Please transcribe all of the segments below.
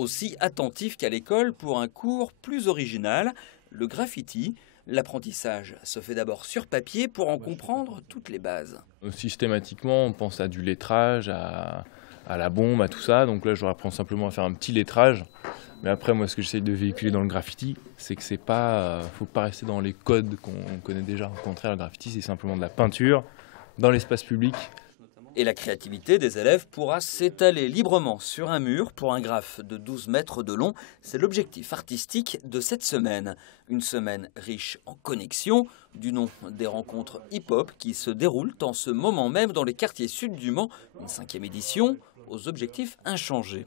aussi attentifs qu'à l'école pour un cours plus original, le graffiti. L'apprentissage se fait d'abord sur papier pour en comprendre toutes les bases. Systématiquement, on pense à du lettrage, à la bombe, à tout ça. Donc là, je leur apprends simplement à faire un petit lettrage. Mais après, moi, ce que j'essaie de véhiculer dans le graffiti, c'est que faut pas rester dans les codes qu'on connaît déjà. Au contraire, le graffiti, c'est simplement de la peinture dans l'espace public. Et la créativité des élèves pourra s'étaler librement sur un mur pour un graphe de 12 mètres de long. C'est l'objectif artistique de cette semaine. Une semaine riche en connexions, du nom des rencontres hip-hop qui se déroulent en ce moment même dans les quartiers sud du Mans. Une 5e édition aux objectifs inchangés.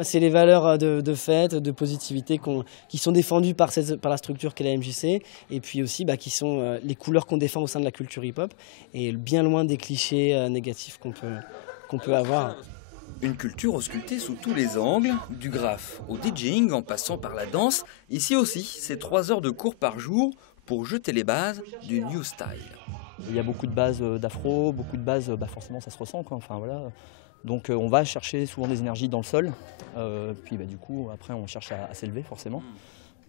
C'est les valeurs de fête, de positivité qui sont défendues par la structure qu'est la MJC, et puis aussi qui sont les couleurs qu'on défend au sein de la culture hip-hop, et bien loin des clichés négatifs qu'on peut avoir. Une culture auscultée sous tous les angles, du graphe au DJing en passant par la danse. Ici aussi, c'est 3 heures de cours par jour pour jeter les bases du new style. Il y a beaucoup de bases d'afro, beaucoup de bases, forcément ça se ressent, quoi. Enfin, voilà. Donc on va chercher souvent des énergies dans le sol, puis du coup après on cherche à s'élever forcément.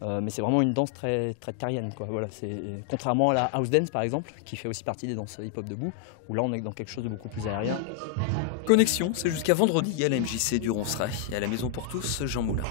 Mais c'est vraiment une danse très, très terrienne, quoi. Voilà, contrairement à la house dance par exemple, qui fait aussi partie des danses hip-hop debout, où là on est dans quelque chose de beaucoup plus aérien. Connexion, c'est jusqu'à vendredi à la MJC du Ronceraie et à la Maison pour tous, Jean Moulin.